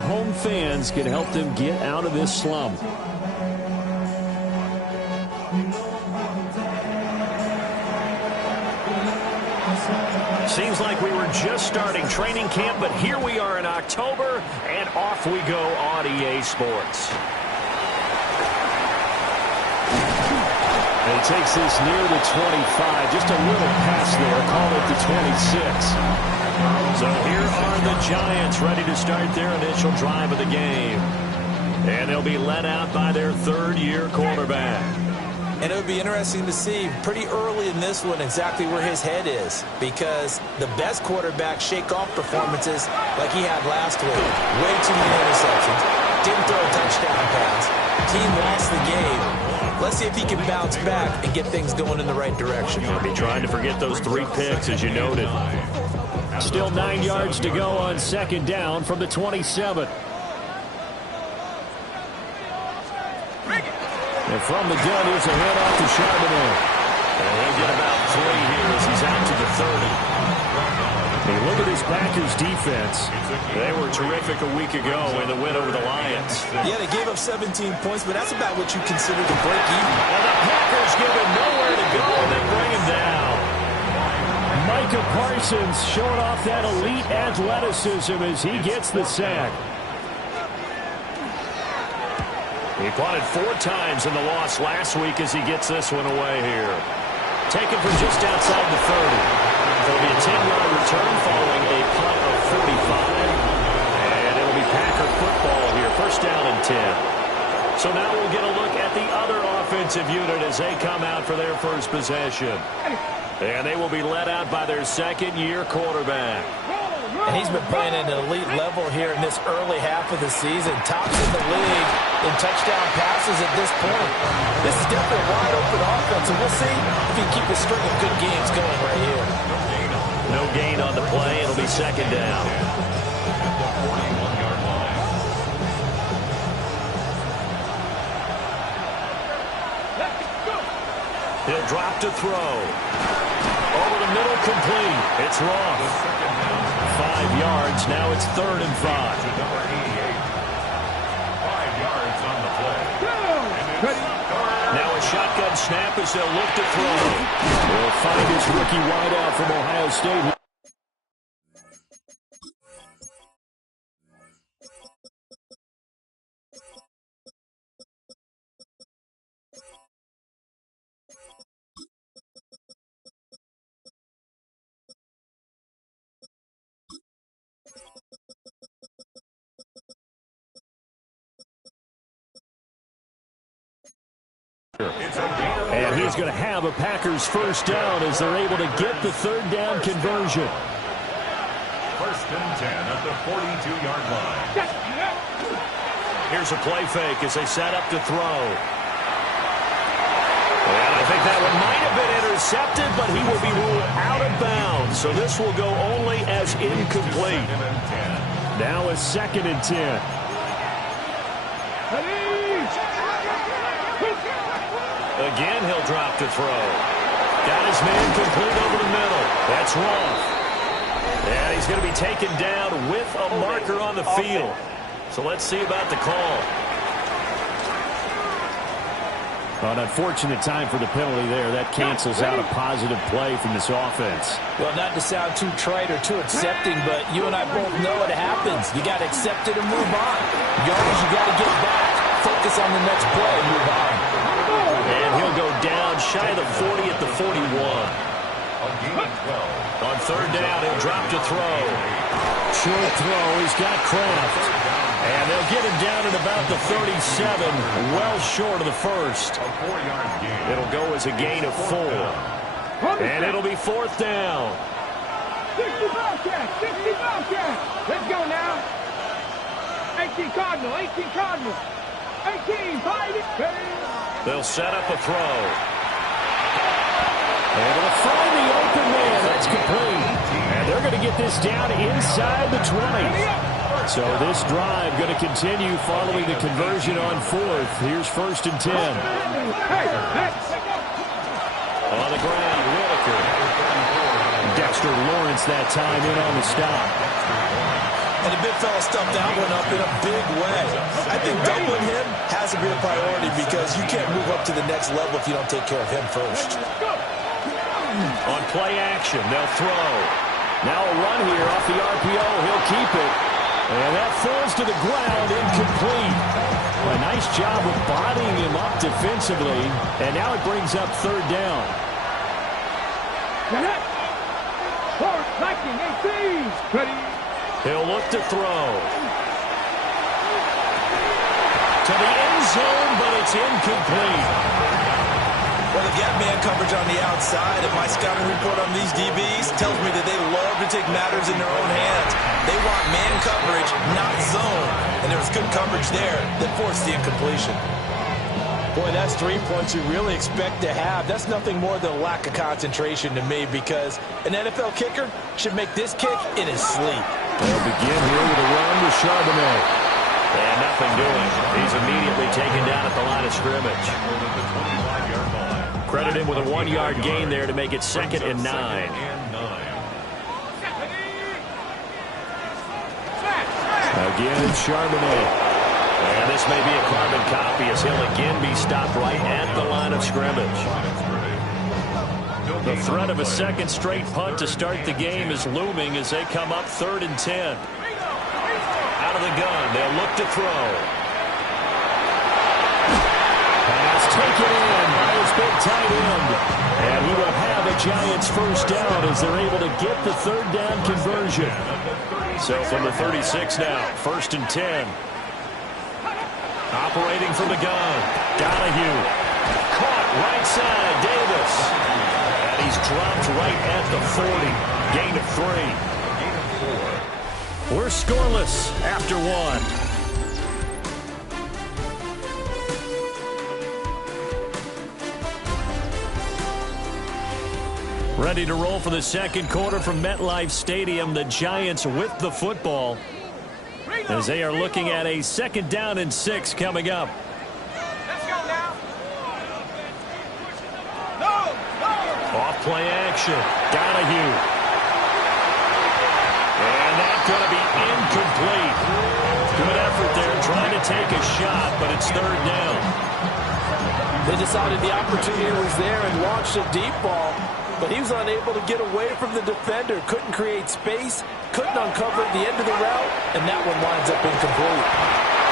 Home fans can help them get out of this slump. Seems like we were just starting training camp, but here we are in October, and off we go on EA Sports. And he takes this near the 25, just a little pass there, call it the 26. So here are the Giants ready to start their initial drive of the game. And they'll be led out by their third-year quarterback. And it would be interesting to see pretty early in this one exactly where his head is, because the best quarterbacks shake off performances like he had last week. Way too many interceptions. Didn't throw a touchdown pass. Team lost the game. Let's see if he can bounce back and get things going in the right direction. He'll be trying to forget those 3 picks, as you noted. Still 9 yards to go on second down from the 27. And from the gun, here's a handoff to Charbonnet. And he'll get about 3 here as he's out to the 30. Hey, look at this Packers defense. They were terrific a week ago in the win over the Lions. Yeah, they gave up 17 points, but that's about what you consider the break even. And the Packers give him nowhere to go, and they bring him down. Micah Parsons showing off that elite athleticism as he gets the sack. He punted 4 times in the loss last week as he gets this one away here. Taken from just outside the 30. There'll be a 10-yard return following a punt of 45. And it'll be Packer football here. First down and 10. So now we'll get a look at the other offensive unit as they come out for their first possession. And they will be led out by their second-year quarterback. And he's been playing at an elite level here in this early half of the season. Tops in the league in touchdown passes at this point. This is definitely a wide-open offense, and we'll see if he can keep a string of good games going right here. No gain on the play. It'll be second down. He'll drop to throw. Over the middle, complete. It's Roth. 5 yards. Now it's 3rd and 5. 5 yards on the play. Now a shotgun snap as they'll look to throw. We'll find his rookie wideout from Ohio State. And he's going to have a Packers first down as they're able to get the 3rd down conversion. First and 10 at the 42-yard line. Here's a play fake as they set up to throw. And I think that one might have been intercepted, but he will be ruled out of bounds. So this will go only as incomplete. Now a 2nd and 10. Again, he'll drop to throw. Got his man complete over the middle. That's Roth. And he's going to be taken down with a marker on the field. So let's see about the call. An unfortunate time for the penalty there. That cancels out a positive play from this offense. Well, not to sound too trite or too accepting, but you and I both know it happens. You got to accept it and move on. Yardage, you got to get back. Focus on the next play and move on. And he'll go down shy of the 40 at the 41. On 3rd down, he'll drop to throw. Short throw. He's got Kraft. And they'll get him down at about the 37, well short of the first. It'll go as a gain of 4. And it'll be 4th down. 60 Bobcats, 60 Bobcats. Let's go now. 18 Cardinal, 18 Cardinal. 18, fight it. They'll set up a throw. Able to find the open man. That's complete. And they're going to get this down inside the 20. So this drive going to continue following the conversion on 4th. Here's 1st and 10. On the ground, Whitaker. Dexter Lawrence that time in on the stop. And the big fella stuffed that one up in a big way. I think doubling him has to be a priority because you can't move up to the next level if you don't take care of him first. On play action, they'll throw. Now a run here off the RPO. He'll keep it. And that falls to the ground, incomplete. A nice job of bodying him up defensively. And now it brings up third down. He'll look to throw. To the end zone, but it's incomplete. Well, they've got man coverage on the outside, and my scouting report on these DBs tells me that they love to take matters in their own hands. They want man coverage, not zone. And there was good coverage there that forced the incompletion. Boy, that's 3 points you really expect to have. That's nothing more than a lack of concentration to me because an NFL kicker should make this kick in his sleep. They'll begin here with a run to Charbonnet. And nothing doing. He's immediately taken down at the line of scrimmage. Credit him with a 1-yard gain there to make it 2nd and 9. Again, it's Charbonnet. And this may be a carbon copy as he'll again be stopped right at the line of scrimmage. The threat of a second straight punt to start the game is looming as they come up 3rd and 10. Out of the gun, they'll look to throw. Pass taken in by his big tight end. And he will have a Giants first down as they're able to get the third down conversion. So from the 36 now, 1st and 10. Operating from the gun, Donahue. Caught right side, Davis. And he's dropped right at the 40. Gain of 3. We're scoreless after 1. Ready to roll for the second quarter from MetLife Stadium. The Giants with the football as they are looking at a 2nd down and 6 coming up. Let's go now. Off play action. Donahue. And that's going to be incomplete. Good effort there trying to take a shot, but it's 3rd down. They decided the opportunity was there and launched a deep ball, but he was unable to get away from the defender. Couldn't create space, couldn't uncover the end of the route, and that one winds up incomplete.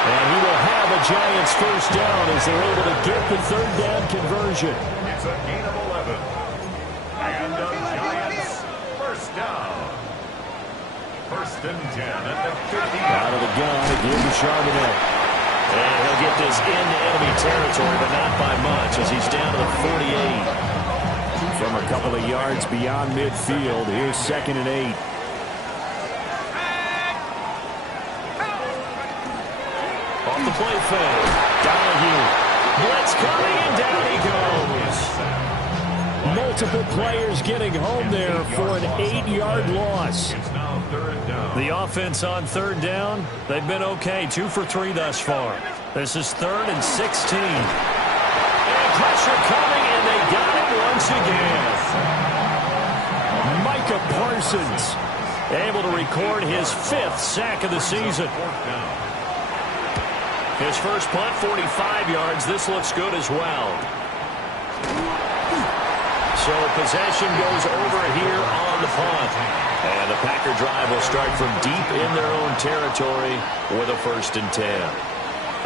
And he will have a Giants first down as they're able to get the third down conversion. It's a gain of 11. And a Giants first down. 1st and 10 at the 50. Out of the gun again to Charbonnet. And he'll get this into enemy territory, but not by much as he's down to the 48. From a couple of yards beyond midfield, here's 2nd and 8. Off the play fake. Donahue. Blitz coming, and down he goes. Multiple players getting home there for an 8-yard loss. It's now 3rd down. The offense on 3rd down, they've been okay. 2 for 3 thus far. This is 3rd and 16. And pressure coming, and they got it once again. Micah Parsons able to record his 5th sack of the season. His first punt, 45 yards. This looks good as well. So possession goes over here on the punt. And the Packer drive will start from deep in their own territory with a 1st and 10.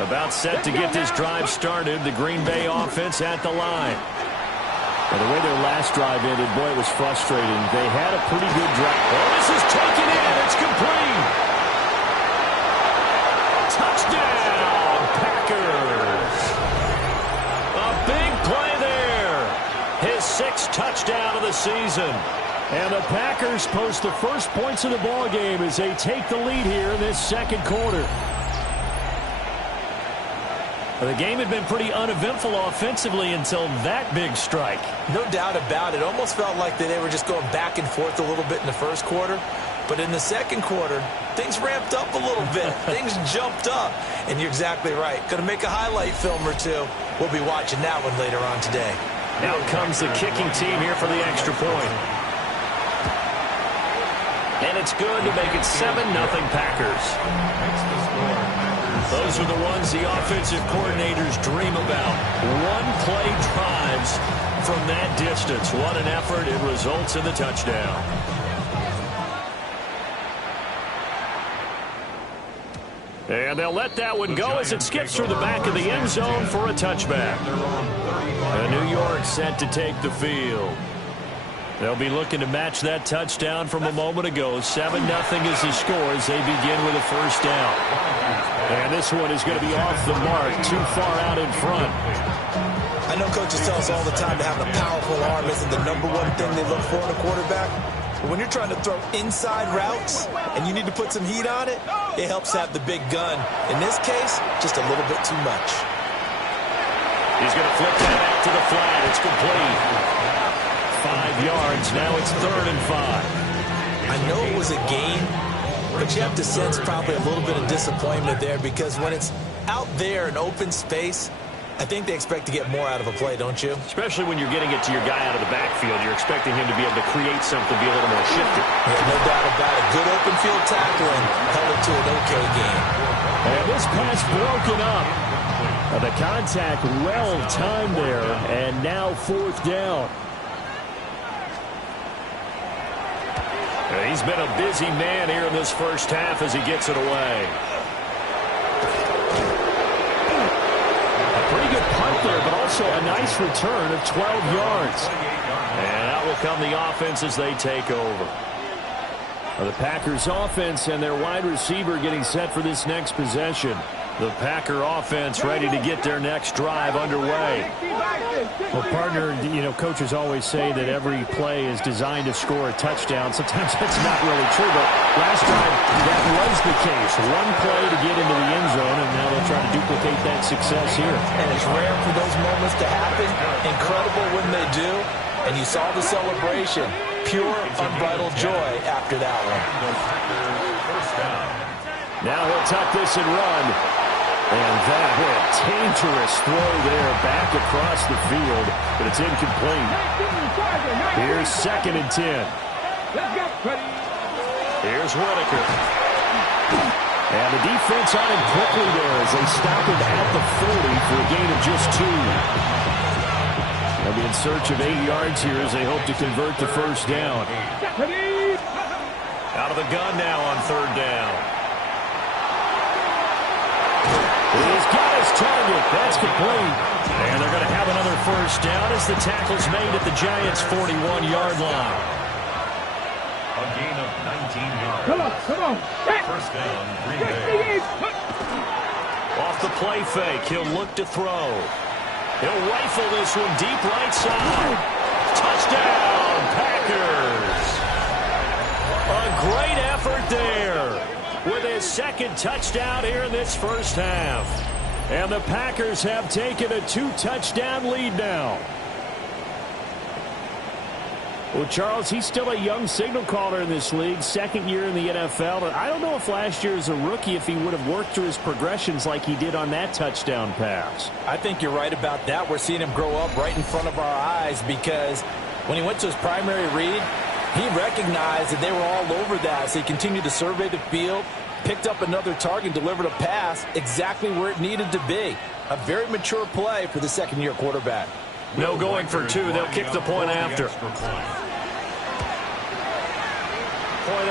About set to get this drive started, the Green Bay offense at the line. And the way their last drive ended, boy, it was frustrating. They had a pretty good drive. Oh, this is taken in. It's complete. Touchdown, Packers. A big play there. His 6th touchdown of the season. And the Packers post the first points of the ball game as they take the lead here in this second quarter. The game had been pretty uneventful offensively until that big strike. No doubt about it. Almost felt like they were just going back and forth a little bit in the first quarter. But in the second quarter, things ramped up a little bit. Things jumped up. And you're exactly right. Going to make a highlight film or two. We'll be watching that one later on today. Out comes the kicking team here for the extra point. And it's good to make it 7-0 Packers. Those are the ones the offensive coordinators dream about. One-play drives from that distance. What an effort. It results in the touchdown. And they'll let that one go as it skips through the back of the end zone for a touchback. And New York set to take the field. They'll be looking to match that touchdown from a moment ago. 7-0 is the score as they begin with a first down. And this one is going to be off the mark, too far out in front. I know coaches tell us all the time that having a powerful arm isn't the #1 thing they look for in a quarterback. But when you're trying to throw inside routes and you need to put some heat on it, it helps have the big gun. In this case, just a little bit too much. He's going to flip that out to the flat. It's complete. 5 yards. Now it's 3rd and 5. I know it was a game, but you have to sense probably a little bit of disappointment there because when it's out there in open space, I think they expect to get more out of a play, don't you? Especially when you're getting it to your guy out of the backfield. You're expecting him to be able to create something, be a little more shifty. Yeah, no doubt about it. Good open field tackling held it to an okay game. And this pass broken up. The contact well timed there, and now 4th down. He's been a busy man here in this first half as he gets it away. Pretty good punt there, but also a nice return of 12 yards. And out will come the offense as they take over. The Packers offense and their wide receiver getting set for this next possession. The Packer offense ready to get their next drive underway. Well, partner, you know, coaches always say that every play is designed to score a touchdown. Sometimes that's not really true, but last time that was the case. One play to get into the end zone, and now they'll try to duplicate that success here. And it's rare for those moments to happen. Incredible when they do. And you saw the celebration. Pure, unbridled joy after that one. Now he'll tuck this and run. And that, what a dangerous throw there back across the field, but it's incomplete. Here's 2nd and 10. Here's Whitaker. And the defense on him quickly there as they stop him at the 40 for a gain of just 2. They'll be in search of 8 yards here as they hope to convert the first down. Out of the gun now on 3rd down. He's got his target. That's complete. And they're going to have another first down as the tackle's made at the Giants' 41-yard line. A gain of 19 yards. Come on. First down, Green Bay. Off the play fake, he'll look to throw. He'll rifle this one deep right side. Touchdown, Packers. A great effort there with his 2nd touchdown here in this first half. And the Packers have taken a 2-touchdown lead now. Well, Charles, he's still a young signal caller in this league, 2nd year in the NFL. And I don't know if last year as a rookie, if he would have worked through his progressions like he did on that touchdown pass. I think you're right about that. We're seeing him grow up right in front of our eyes because when he went to his primary read, he recognized that they were all over that, so he continued to survey the field, picked up another target, delivered a pass exactly where it needed to be. A very mature play for the 2nd-year quarterback. No going for 2. They'll kick the point after. Point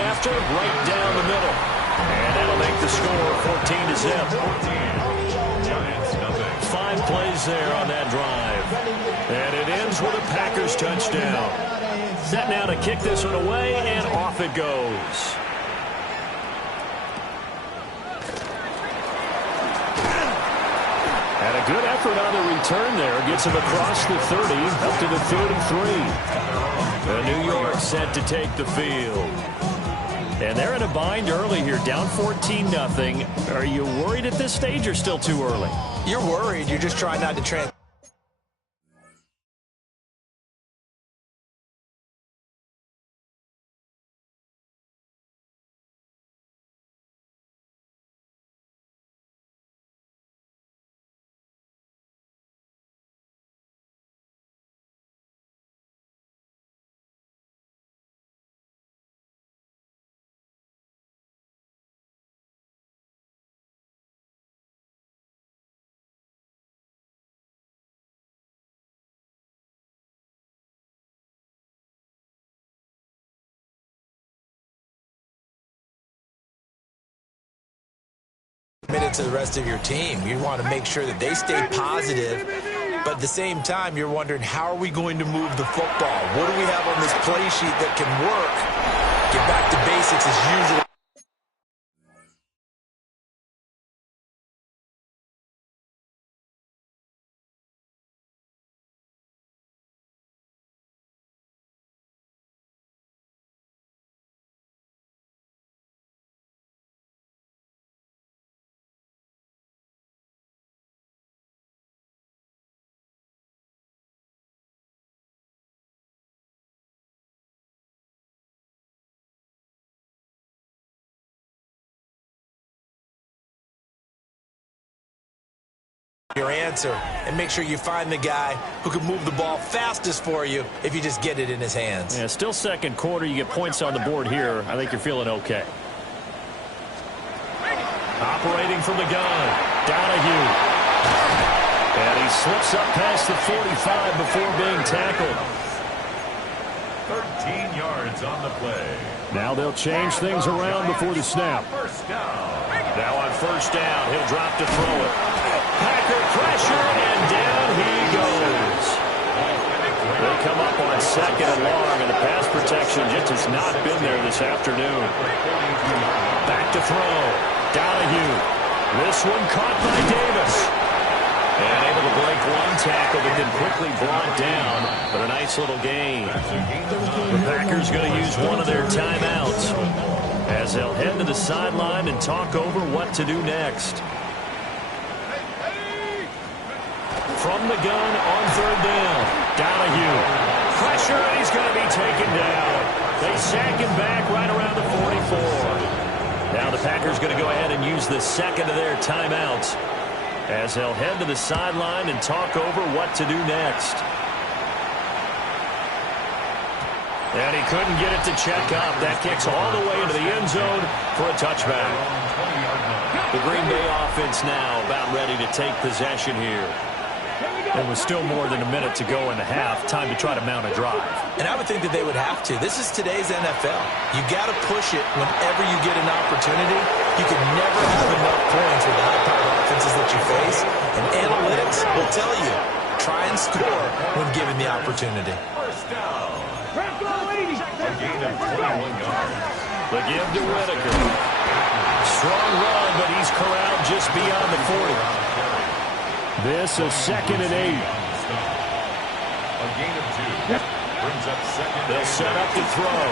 after, right down the middle. And that'll make the score 14-0. 5 plays there on that drive. And it ends with a Packers touchdown. Set now to kick this one away, and off it goes. And a good effort on the return there. Gets him across the 30, up to the 33. And New York set to take the field. And they're in a bind early here, down 14-0. Are you worried at this stage or still too early? You're worried. You're just trying not to to the rest of your team. You want to make sure that they stay positive, but at the same time, you're wondering, how are we going to move the football? What do we have on this play sheet that can work? Get back to basics as usual. Your answer, and make sure you find the guy who can move the ball fastest for you if you just get it in his hands. Yeah, still second quarter. You get points on the board here. I think you're feeling okay. Operating from the gun, Donahue. And he slips up past the 45 before being tackled. 13 yards on the play. Now they'll change things around before the snap. First down. Now on first down, he'll drop to throw it. Packer pressure, and down he goes. They come up on second and long, and the pass protection just has not been there this afternoon. Back to throw. Donahue. This one caught by Davis. And able to break one tackle, but then quickly brought down. But a nice little gain. The Packers going to use one of their timeouts as they'll head to the sideline and talk over what to do next. From the gun on third down, Donahue. Pressure, and he's going to be taken down. They sack him back right around the 44. Now the Packers going to go ahead and use the second of their timeouts as they'll head to the sideline and talk over what to do next. And he couldn't get it to check up. That kicks all the way into the end zone for a touchback. The Green Bay offense now about ready to take possession here. It was still more than a minute to go in the half. Time to try to mount a drive. And I would think that they would have to. This is today's NFL. You got to push it whenever you get an opportunity. You can never have enough points with the high-powered offenses that you face. And analytics will tell you, try and score when given the opportunity. First down. A gain of 21 yards. The give to Whitaker. Strong run, but he's corralled just beyond the 40. This is 2nd and 8. A gain of 2. Brings up second. They'll set up to throw.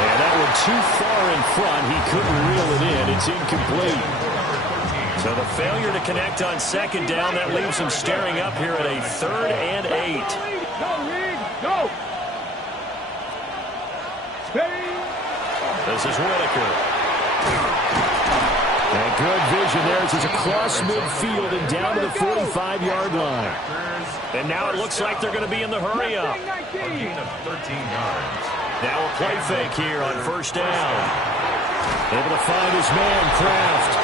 And that one too far in front. He couldn't reel it in. It's incomplete. So the failure to connect on second down, that leaves him staring up here at a 3rd and 8. Go, Reed, go. Steady. This is Whitaker. And good vision there as it's across midfield and down to the 45-yard line. And now it looks like they're going to be in the hurry up. A gain of 13 yards. Now a play fake here on first down. Able to find his man, Kraft.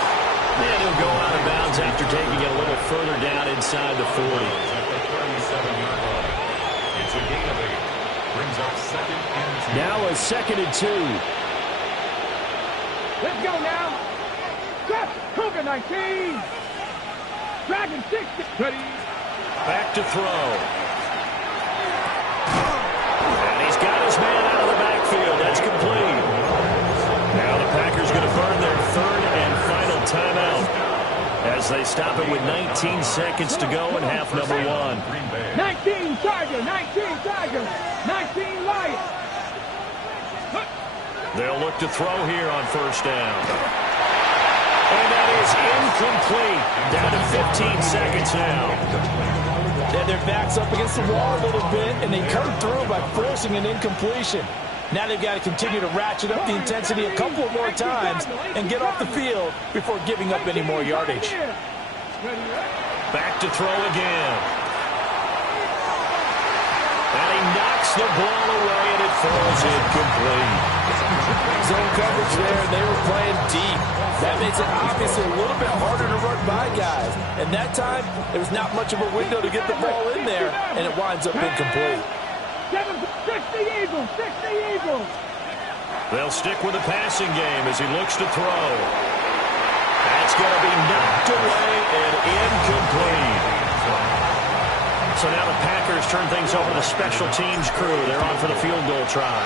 And he'll go out of bounds after taking it a little further down inside the 40. It's a gain of 8. Brings up 2nd and 2. Now a 2nd and 2. Let's go now. Cut. Cougar 19. Dragon 60. Ready. Back to throw. And he's got his man out of the backfield. That's complete. Now the Packers going to burn their 3rd and final timeout as they stop it with 19 seconds to go in half number 1. 19 Tiger. 19 Tiger. 19 Lion. They'll look to throw here on first down. And that is incomplete. Down to 15 seconds now. They had their backs up against the wall a little bit, and they come through by forcing an incompletion. Now they've got to continue to ratchet up the intensity a couple of more times and get off the field before giving up any more yardage. Back to throw again. And he knocks the ball away, and it falls incomplete. Zone coverage there, and they were playing deep. That makes it obviously a little bit harder to run by guys. And that time, there was not much of a window to get the ball in there, and it winds up incomplete. 60 Eagles, 60 Eagles. They'll stick with the passing game as he looks to throw. That's going to be knocked away and incomplete. So now the Packers turn things over to the special teams crew. They're on for the field goal try.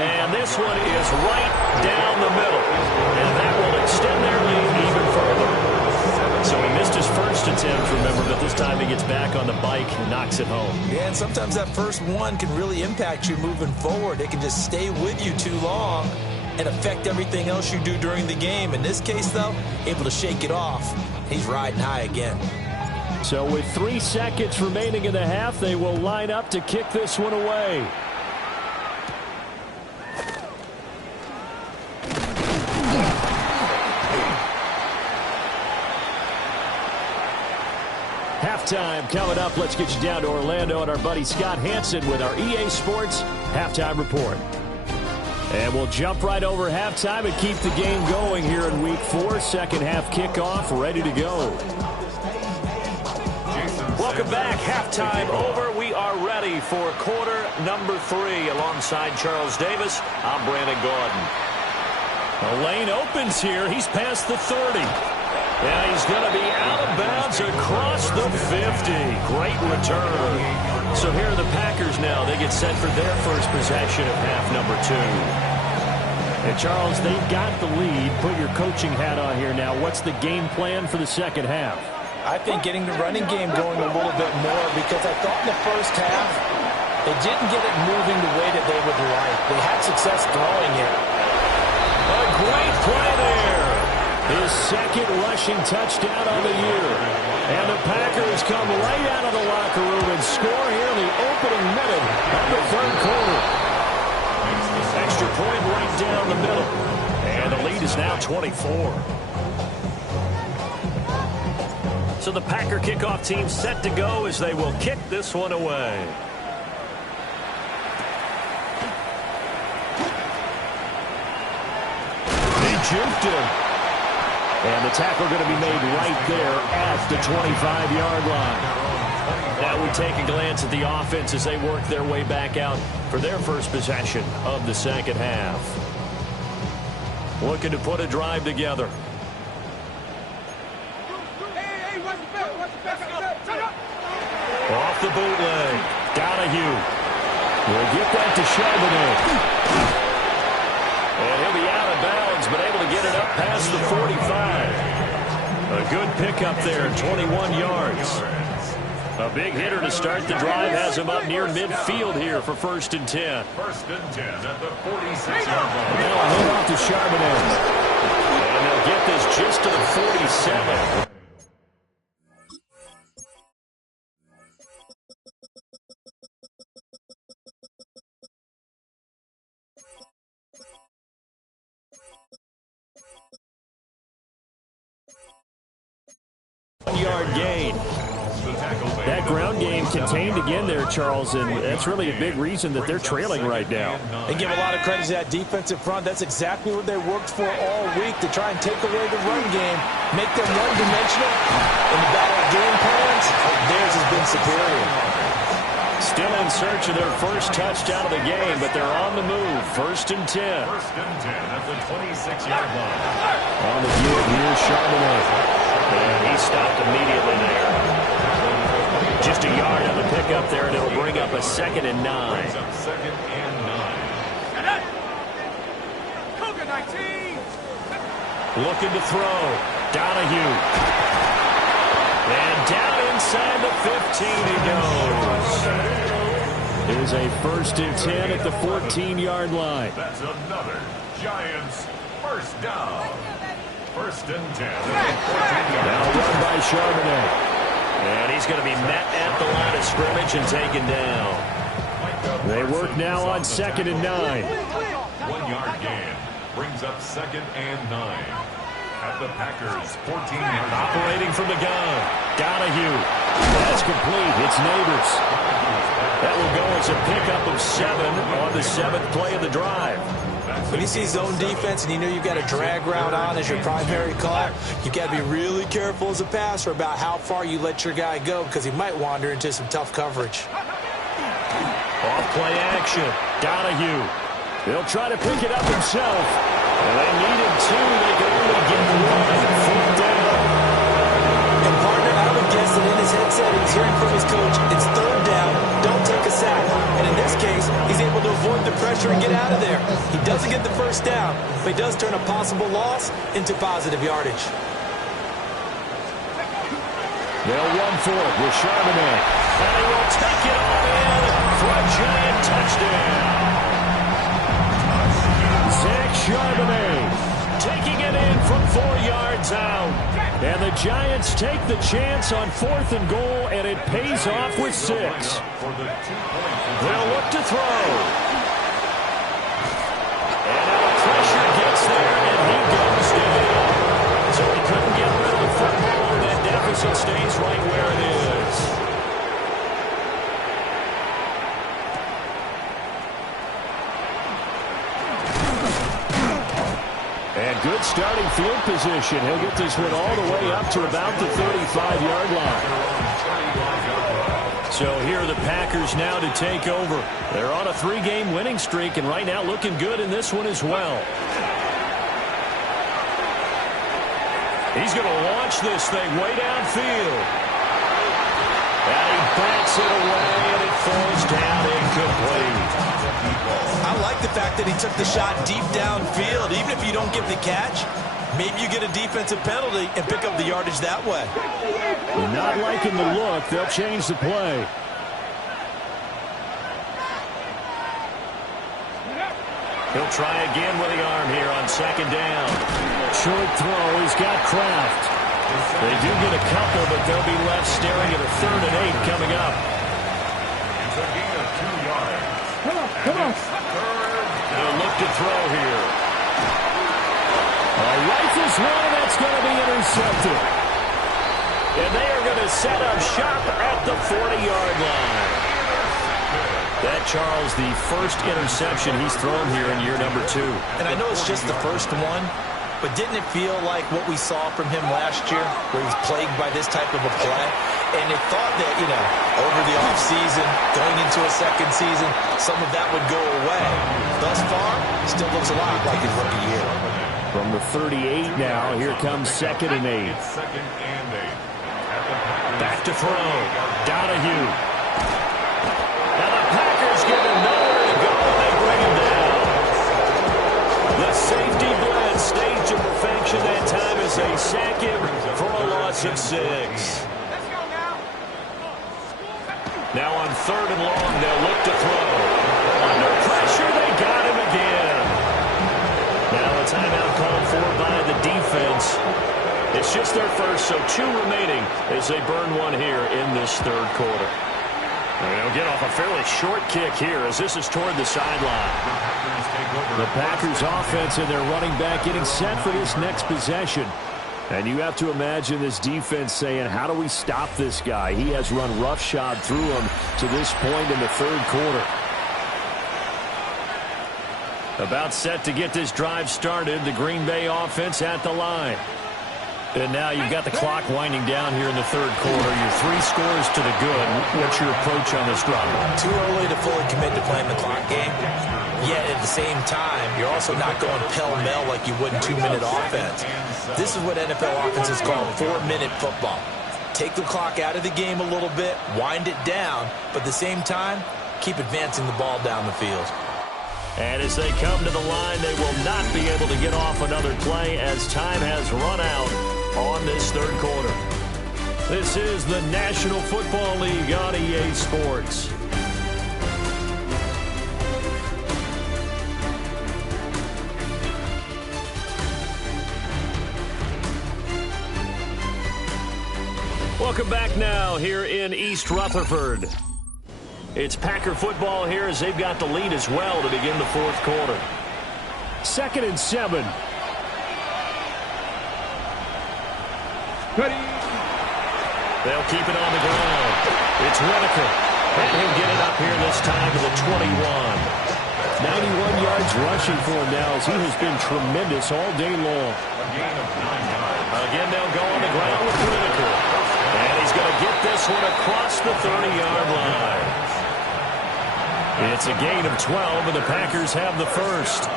And this one is right down the middle. And that will extend their lead even further. So he missed his first attempt, remember, but this time he gets back on the bike and knocks it home. Yeah, and sometimes that first one can really impact you moving forward. It can just stay with you too long and affect everything else you do during the game. In this case, though, able to shake it off. He's riding high again. So with 3 seconds remaining in the half, they will line up to kick this one away. Halftime coming up. Let's get you down to Orlando and our buddy Scott Hansen with our EA Sports Halftime Report. And we'll jump right over halftime and keep the game going here in Week 4. Second half kickoff, ready to go. Welcome back. Halftime over. We are ready for quarter number 3. Alongside Charles Davis, I'm Brandon Gordon. The lane opens here. He's past the 30. And he's going to be out of bounds across the 50. Great return. So here are the Packers now. They get set for their first possession of half number 2. And Charles, they've got the lead. Put your coaching hat on here now. What's the game plan for the second half? I think getting the running game going a little bit more, because I thought in the first half they didn't get it moving the way that they would like. They had success throwing it. A great play there. His second rushing touchdown on the year. And the Packers come right out of the locker room and score here in the opening minute of the third quarter. Extra point right down the middle. And the lead is now 24. So the Packer kickoff team set to go as they will kick this one away. He juked him. And the tackle going to be made right there at the 25-yard line. Now we take a glance at the offense as they work their way back out for their first possession of the second half. Looking to put a drive together. Off the bootleg. Donahue. We'll get that to Charbonnet. And he'll be out of bounds, but able to get it up past the 45. A good pickup there, 21 yards. A big hitter to start the drive has him up near midfield here for 1st and 10. 1st and 10 at the 46-yard line. Now a hand off to Charbonnet. And they'll get this just to the 47. Yard gain. That ground game contained again there, Charles, and that's really a big reason that they're trailing right now. They give a lot of credit to that defensive front. That's exactly what they worked for all week, to try and take away the run game, make them one-dimensional. In the battle of game plans, theirs has been superior. Still in search of their first touchdown of the game, but they're on the move. 1st and 10. 1st and 10 at the 26-yard line. On the give, here's Charbonnet. And he stopped immediately there. Just a yard on the pickup there, and it'll bring up a 2nd and 9. Brings up 2nd and 9. Cougar 19. Looking to throw. Donahue. And down inside the 15 he goes. It is a 1st and 10 at the 14-yard line. That's another Giants first down. 1st and 10 at the 14-yard line. Now run by Charbonnet. And he's going to be met at the line of scrimmage and taken down. They work now on 2nd and 9. 1-yard gain brings up 2nd and 9 at the Packers 14-yard line. Operating from the gun. Donahue. That's complete. It's Neighbors. That will go as a pickup of 7 on the 7th play of the drive. When you see zone defense and you know you've got a drag route on as your primary call, you've got to be really careful as a passer about how far you let your guy go, because he might wander into some tough coverage. Off play action. Donahue. He'll try to pick it up himself. And they needed 2. They can only get the one. 4th down. And partner, I would guess that in his headset he's hearing from his coach, it's 3rd down, don't take a sack. And in this case, he's able to avoid the pressure and get out of there. He doesn't get the 1st down, but he does turn a possible loss into positive yardage. They'll run for it with Charbonnet. And he will take it all in for a giant touchdown. Zach Charbonnet taking it in from 4 yards out. And the Giants take the chance on 4th and goal, and it pays off with 6. They'll look to throw. And now the pressure gets there, and he goes down. So he couldn't get rid of the football, and that deficit stays right where it is. And good starting field position. He'll get this one all the way up to about the 35-yard line. So here are the Packers now to take over. They're on a 3-game winning streak, and right now looking good in this one as well. He's going to launch this thing way downfield. And he backs it away, and it falls down incomplete. I like the fact that he took the shot deep downfield. Even if you don't get the catch, maybe you get a defensive penalty and pick up the yardage that way. Not liking the look. They'll change the play. He'll try again with the arm here on 2nd down. Short throw. He's got Kraft. They do get a couple, but they'll be left staring at a 3rd and 8 coming up. It's a gain of 2 yards. Come on. They'll look to throw here. Rifles one, and that's going to be intercepted. And they are going to set up shop at the 40-yard line. That, Charles, the first interception he's thrown here in year number 2. And I know it's just the first one, but didn't it feel like what we saw from him last year, where he was plagued by this type of a play? And it thought that, over the offseason, going into a second season, some of that would go away. Thus far, still looks a lot like his rookie year. From the 38 now, here comes 2nd and 8. Back to throw. Donahue. Now the Packers give him nowhere to go, and they bring him down. The safety blitz staged to perfection that time as they sack him for a loss of 6. Now on 3rd and long, they'll look to throw. Under pressure, they got him again. Now a timeout called for by the defense. It's just their first, so 2 remaining as they burn one here in this 3rd quarter. And they'll get off a fairly short kick here as this is toward the sideline. The Packers offense and their running back getting set for this next possession. And you have to imagine this defense saying, how do we stop this guy? He has run roughshod through him to this point in the 3rd quarter. About set to get this drive started, the Green Bay offense at the line. And now you've got the clock winding down here in the 3rd quarter. You're 3 scores to the good. What's your approach on this drive? Too early to fully commit to playing the clock game. Yet at the same time, you're also not going pell-mell like you would in 2-minute offense. This is what NFL offenses call 4-minute football. Take the clock out of the game a little bit, wind it down, but at the same time, keep advancing the ball down the field. And as they come to the line, they will not be able to get off another play as time has run out on this 3rd quarter. This is the National Football League on EA Sports. Welcome back now here in East Rutherford. It's Packer football here as they've got the lead as well to begin the 4th quarter. 2nd and 7. Ready. They'll keep it on the ground. It's Whitaker. And he'll get it up here this time to the 21. 91 yards rushing for him now as he has been tremendous all day long. Again, they'll go on the ground with Whitaker. And he's going to get this one across the 30-yard line. It's a gain of 12, and the Packers have the first.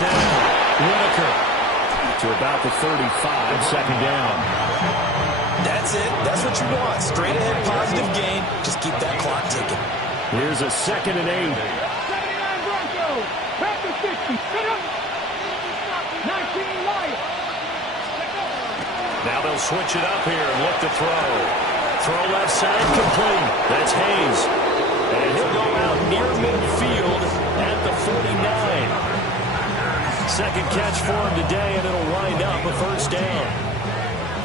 down. Whitaker to about the 35, second down. That's it. That's what you want. Straight ahead, positive gain. Just keep that clock ticking. Here's a 2nd and 8. 79 Broncos. Back to 60. Sit up. 19 Lions. Now they'll switch it up here and look to throw. Throw left side, complete. That's Hayes. And he'll go out near midfield at the 49. Second catch for him today, and it'll wind up a first down.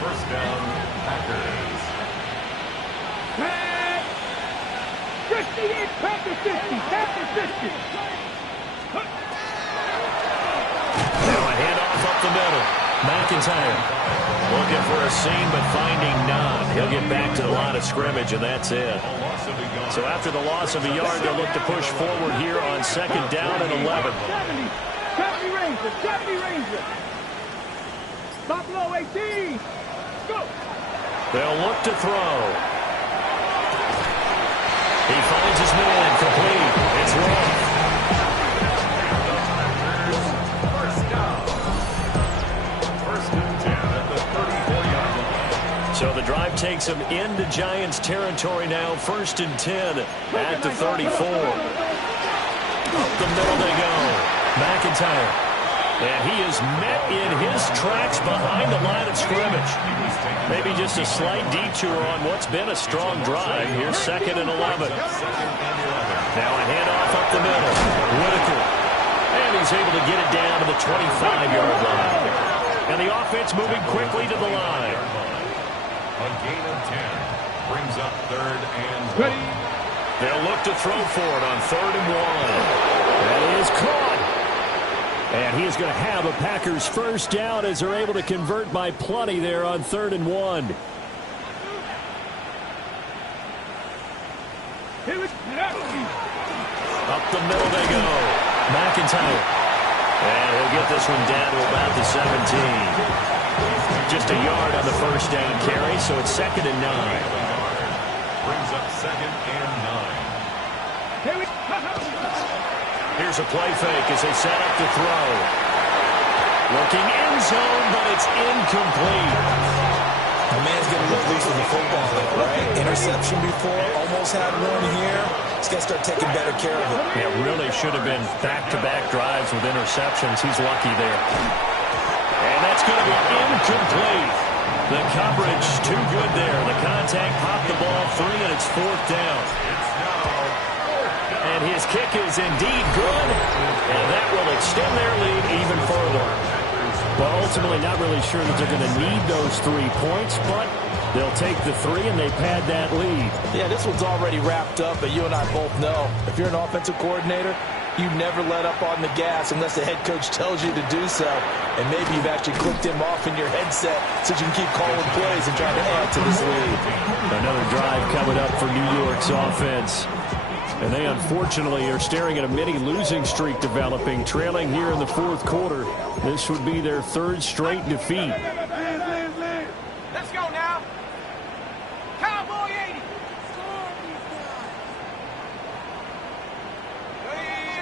First down, Packers. 58, Packers 50. Packers 50. Now a handoff up the middle. McIntyre looking for a seam, but finding none. He'll get back to the line of scrimmage, and that's it. So after the loss of a yard, they'll look to push forward here on 2nd down and 11. 70 Rangers. 70 Rangers. Buffalo 18. Go. They'll look to throw. He finds his man, complete. It's Rough. So the drive takes him into Giants territory now. 1st and 10 at the 34. Up the middle they go. McIntyre. And he is met in his tracks behind the line of scrimmage. Maybe just a slight detour on what's been a strong drive. Here's 2nd and 11. Now a handoff up the middle. Whitaker. And he's able to get it down to the 25-yard line. And the offense moving quickly to the line. A gain of 10 brings up 3rd and 1. They'll look to throw for it on 3rd and 1. That is caught. And he is going to have a Packers first down as they're able to convert by plenty there on 3rd and 1. Up the middle they go. McIntyre. And he'll get this one down to about the 17. Just a yard on the first down carry, so it's 2nd and 9. Brings up 2nd and 9. Here's a play fake as they set up to throw. Looking end zone, but it's incomplete. The man's getting a little loose with the football, right? Interception before, almost had one here. He's got to start taking better care of it. Yeah, really should have been back-to-back drives with interceptions. He's lucky there. And that's going to be incomplete. The coverage too good there. The contact popped the ball free, and it's 4th down. And his kick is indeed good, and that will extend their lead even further. But ultimately not really sure that they're going to need those 3 points, but they'll take the 3 and they pad that lead. Yeah, this one's already wrapped up, but you and I both know if you're an offensive coordinator, you never let up on the gas unless the head coach tells you to do so. And maybe you've actually clicked him off in your headset so you can keep calling plays and trying to add to this lead. Another drive coming up for New York's offense. And they unfortunately are staring at a mini losing streak developing, trailing here in the 4th quarter. This would be their 3rd straight defeat. Let's go now. Cowboy 80.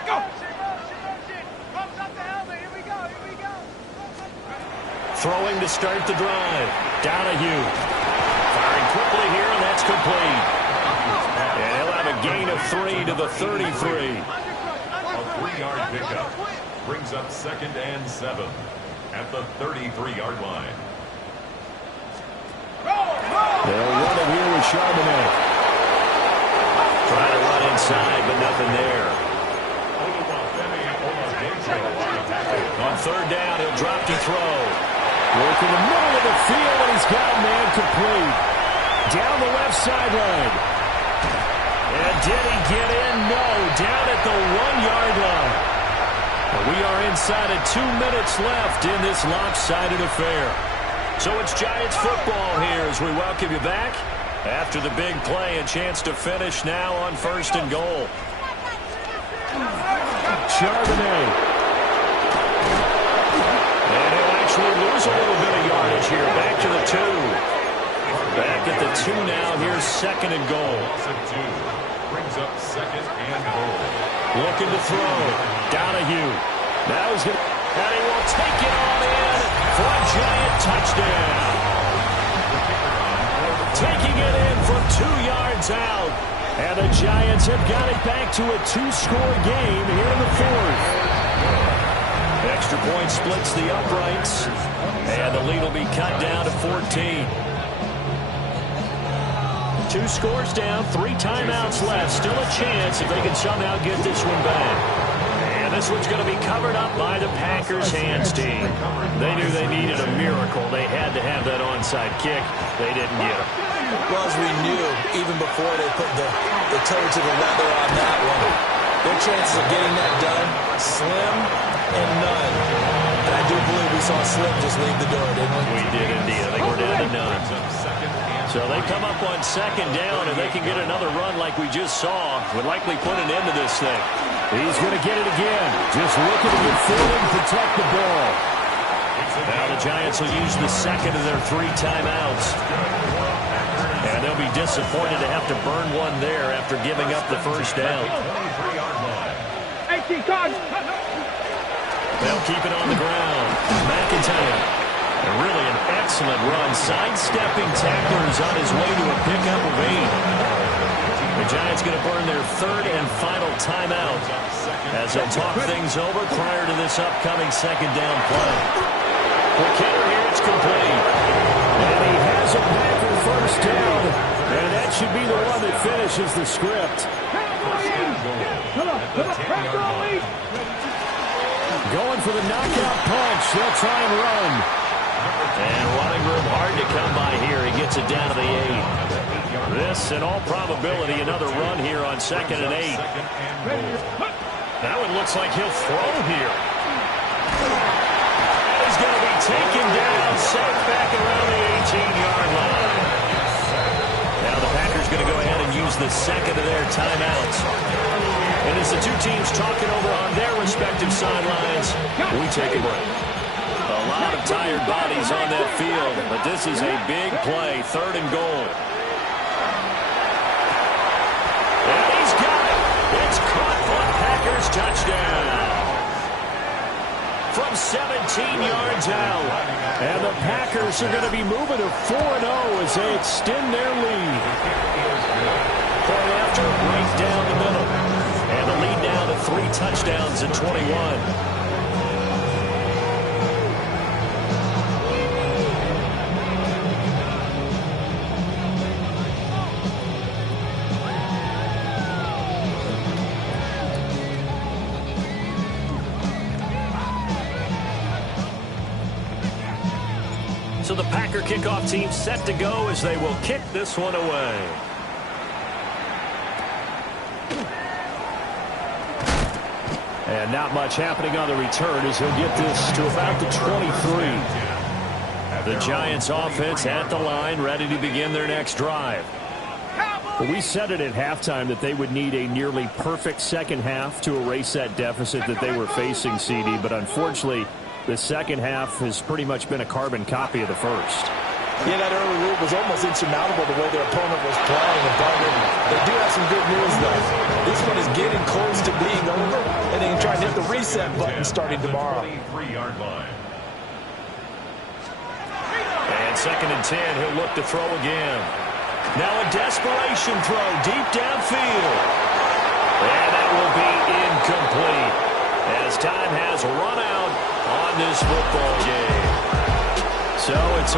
Go. Throwing to start the drive. Donahue. Firing quickly here, and that's complete. And he'll have a gain of 3 to the 33. A 3-yard pickup brings up 2nd and 7 at the 33-yard line. They'll run it here with Charbonnet. Trying to run inside, but nothing there. On 3rd down, he'll drop to throw. Work in the middle of the field, and he's got a man complete. Down the left sideline. And did he get in? No. Down at the 1-yard line. And we are inside of 2 minutes left in this lopsided affair. So it's Giants football here as we welcome you back. After the big play, a chance to finish now on 1st and goal. Charbonnet. And he'll actually lose a little bit of yardage here. Back to the 2. Back at the 2 now. Here's 2nd and goal. Loss of 2 brings up 2nd and goal. Looking to throw. Donahue. Now he's going to... And he will take it on in for a Giant touchdown. Taking it in from 2 yards out. And the Giants have got it back to a 2-score game here in the fourth. Extra point splits the uprights. And the lead will be cut down to 14. 2 scores down, 3 timeouts left. Still a chance if they can somehow get this one back. And this one's going to be covered up by the Packers hands team. They knew they needed a miracle. They had to have that onside kick. They didn't get it. Well, as we knew, even before they put the toe to the leather on that one, their chances of getting that done, slim and none. And I do believe we saw Slim just leave the door, didn't we? We did indeed. I think we're down to none. So they come up on 2nd down, and they can get another run like we just saw. Would likely put an end to this thing. He's going to get it again. Just looking to get forward and protect the ball. Now the Giants will use the second of their 3 timeouts. And they'll be disappointed to have to burn one there after giving up the first down. 18 cards. They'll keep it on the ground. McIntyre. And really an excellent run. Sidestepping tacklers on his way to a pickup of 8. The Giants going to burn their 3rd and final timeout as they'll talk things over prior to this upcoming 2nd down play. For Kenner here, it's complete. And he has a Packer first down. And that should be the one that finishes the script. Come on. Going for the knockout punch. They'll try and run. And running room hard to come by here. He gets it down to the 8. This, in all probability, another run here on 2nd and 8. That one looks like he'll throw here. He's going to be taken down, safe back around the 18-yard line. Now the Packers going to go ahead and use the second of their timeouts. And as the 2 teams talking over on their respective sidelines, we take a break. A lot of tired bodies on that field, but this is a big play, 3rd and goal. And he's got it. It's caught for a Packers touchdown. From 17 yards out. And the Packers are going to be moving to 4-0 as they extend their lead. Point after, right down the middle. And the lead now to 3 touchdowns at 21. So the Packer kickoff team set to go as they will kick this one away. And not much happening on the return as he'll get this to about the 23. The Giants offense at the line, ready to begin their next drive. Well, we said it at halftime that they would need a nearly perfect second half to erase that deficit that they were facing, CD, but unfortunately, the second half has pretty much been a carbon copy of the first. Yeah, that early lead was almost insurmountable the way their opponent was playing. They do have some good news, though. This one is getting close to being over, and they can try and hit the reset button starting tomorrow. And 2nd and 10, he'll look to throw again. Now a desperation throw deep downfield. And that will be incomplete as time has run out on this football game. So it's